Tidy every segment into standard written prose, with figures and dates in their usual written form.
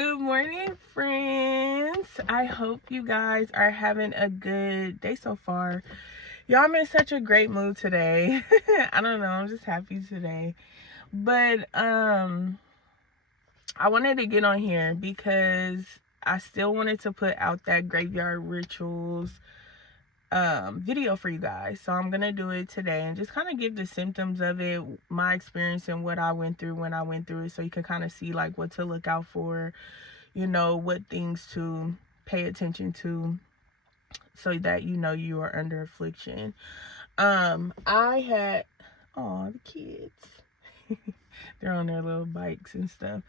Good morning, friends. I hope you guys are having a good day so far. Y'all, I'm in such a great mood today. I don't know, I'm just happy today. But I wanted to get on here because I still wanted to put out that graveyard rituals video for you guys. So I'm gonna do it today and just kind of give the symptoms of it, my experience, and what I went through when I went through it, so you can kind of see like what to look out for, what things to pay attention to, so that you are under affliction. I had, oh, the kids, they're on their little bikes and stuff.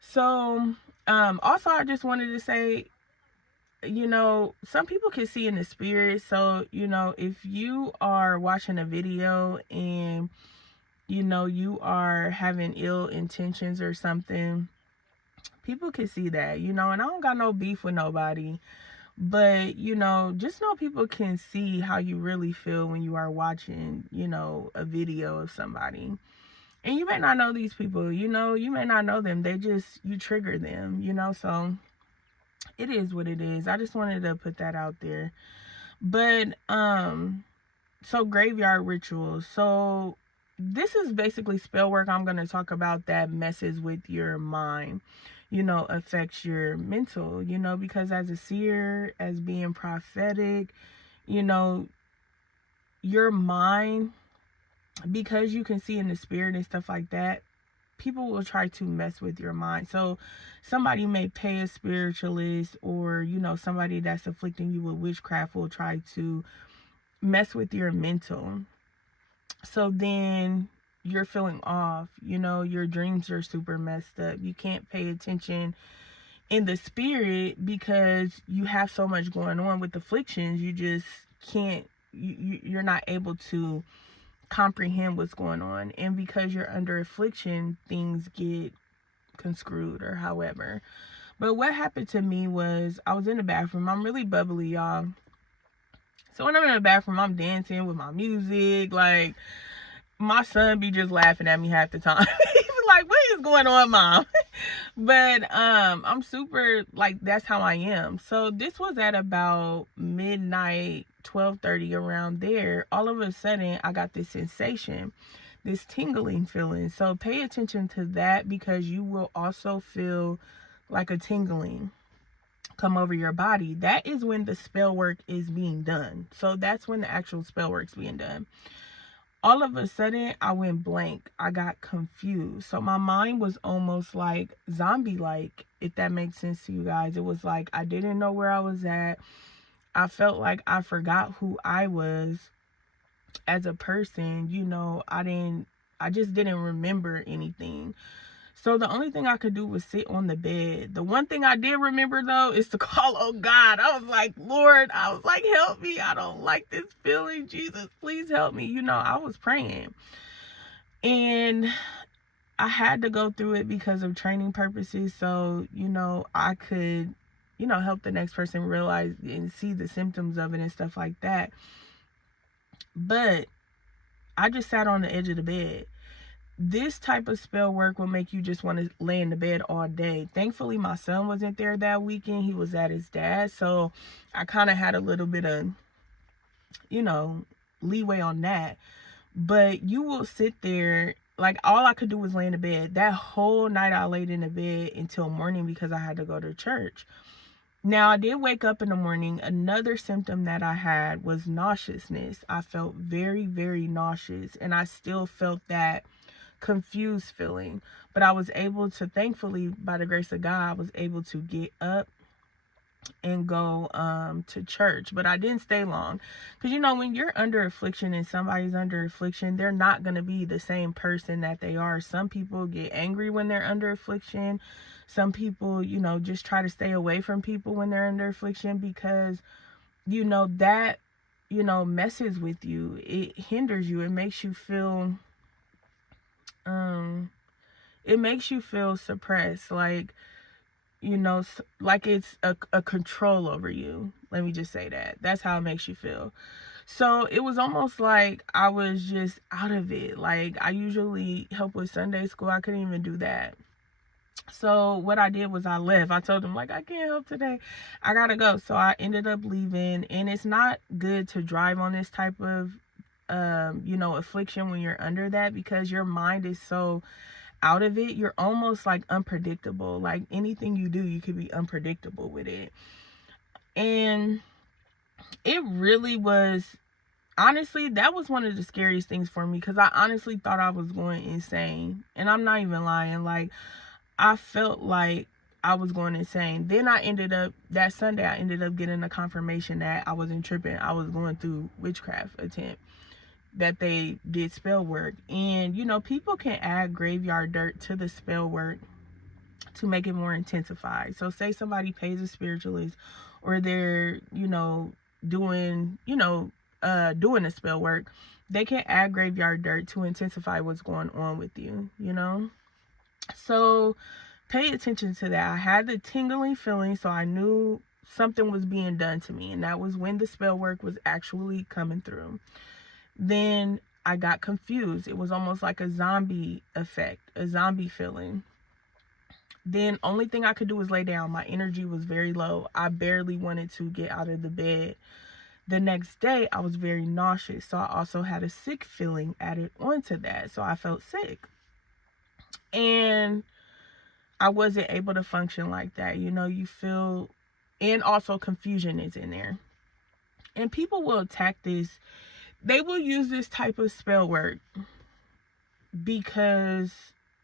So also I just wanted to say, some people can see in the spirit. So if you are watching a video and you are having ill intentions or something, people can see that, and I don't got no beef with nobody, but just know people can see how you really feel when you are watching a video of somebody. And you may not know these people, you may not know them, you trigger them, so it is what it is. I just wanted to put that out there. But so graveyard rituals, so this is basically spell work I'm going to talk about that messes with your mind, affects your mental, because as a seer, as being prophetic, your mind, because you can see in the spirit and stuff like that, people will try to mess with your mind. So somebody may pay a spiritualist, or somebody that's afflicting you with witchcraft will try to mess with your mental. So then you're feeling off, your dreams are super messed up. You can't pay attention in the spirit because you have so much going on with afflictions. You just can't, you're not able to comprehend what's going on. And because you're under affliction, things get conscrewed or however. But what happened to me was, I was in the bathroom. I'm really bubbly, y'all. So when I'm in the bathroom, I'm dancing with my music. Like, my son be just laughing at me half the time. He's like, what is going on, Mom? But I'm super, like, that's how I am. So this was at about midnight, 12:30, around there. All of a sudden, I got this sensation, this tingling feeling. So pay attention to that, because you will also feel like a tingling come over your body. That is when the spell work is being done. So that's when the actual spell work's being done. All of a sudden, I went blank. I got confused. So my mind was almost like zombie-like, if that makes sense to you guys. It was like I didn't know where I was at. I felt like I forgot who I was as a person. I just didn't remember anything. So the only thing I could do was sit on the bed. The one thing I did remember, though, is to call on God. I was like, Lord, I was like, help me. I don't like this feeling. Jesus, please help me. I was praying. And I had to go through it because of training purposes. So, I could, help the next person realize and see the symptoms of it and stuff like that. But I just sat on the edge of the bed. This type of spell work will make you just want to lay in the bed all day. Thankfully, my son wasn't there that weekend. He was at his dad's. So I kind of had a little bit of, leeway on that. But you will sit there, like, all I could do was lay in the bed. That whole night I laid in the bed until morning because I had to go to church. Now, I did wake up in the morning. Another symptom that I had was nauseousness. I felt very, very nauseous, and I still felt that confused feeling. But I was able to, thankfully, by the grace of God, I was able to get up and go to church. But I didn't stay long, because when you're under affliction and somebody's under affliction, they're not going to be the same person that they are. Some people get angry when they're under affliction. Some people just try to stay away from people when they're under affliction, because that messes with you. It hinders you. It makes you feel suppressed, like like it's a control over you. Let me just say that's how it makes you feel. So it was almost like I was just out of it. Like, I usually help with Sunday school. I couldn't even do that. So what I did was I left. I told them, like, I can't help today. I gotta go. So I ended up leaving. And it's not good to drive on this type of affliction when you're under that, because your mind is so out of it. You're almost like unpredictable. Like anything you do, you could be unpredictable with it. And it really was, honestly, that was one of the scariest things for me, because I honestly thought I was going insane. And I'm not even lying. Like, I felt like I was going insane. Then that Sunday, I ended up getting a confirmation that I wasn't tripping. I was going through witchcraft attempt, that they did spell work. And, people can add graveyard dirt to the spell work to make it more intensified. So say somebody pays a spiritualist, or they're, doing, doing the spell work, they can add graveyard dirt to intensify what's going on with you, So pay attention to that. I had the tingling feeling, so I knew something was being done to me, and that was when the spell work was actually coming through. Then I got confused. It was almost like a zombie effect, a zombie feeling. Then only thing I could do was lay down. My energy was very low. I barely wanted to get out of the bed. The next day, I was very nauseous, so I also had a sick feeling added onto that. So I felt sick. And I wasn't able to function like that. You feel, and also confusion is in there. And people will attack this. They will use this type of spell work because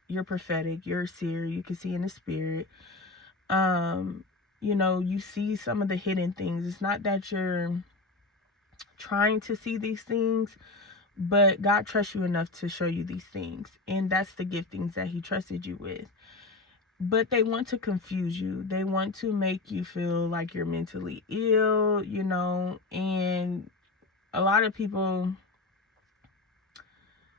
you're prophetic, you're a seer, you can see in the spirit. You see some of the hidden things. It's not that you're trying to see these things, but God trusts you enough to show you these things. And that's the giftings that he trusted you with. But they want to confuse you. They want to make you feel like you're mentally ill, and a lot of people,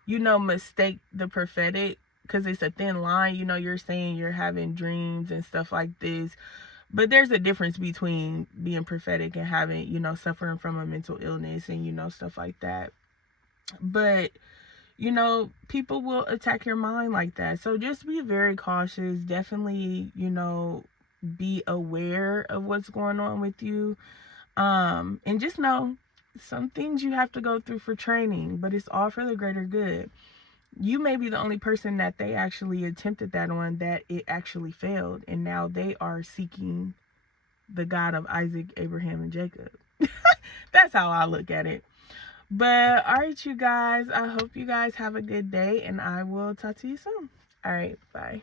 mistake the prophetic, because it's a thin line. You're saying you're having dreams and stuff like this, but there's a difference between being prophetic and having, suffering from a mental illness and, stuff like that. But people will attack your mind like that. So just be very cautious. Definitely, be aware of what's going on with you. And just know some things you have to go through for training, but it's all for the greater good. You may be the only person that they actually attempted that on, that it actually failed. And now they are seeking the God of Isaac, Abraham, and Jacob. That's how I look at it. But all right, you guys, I hope you guys have a good day, and I will talk to you soon. All right, bye.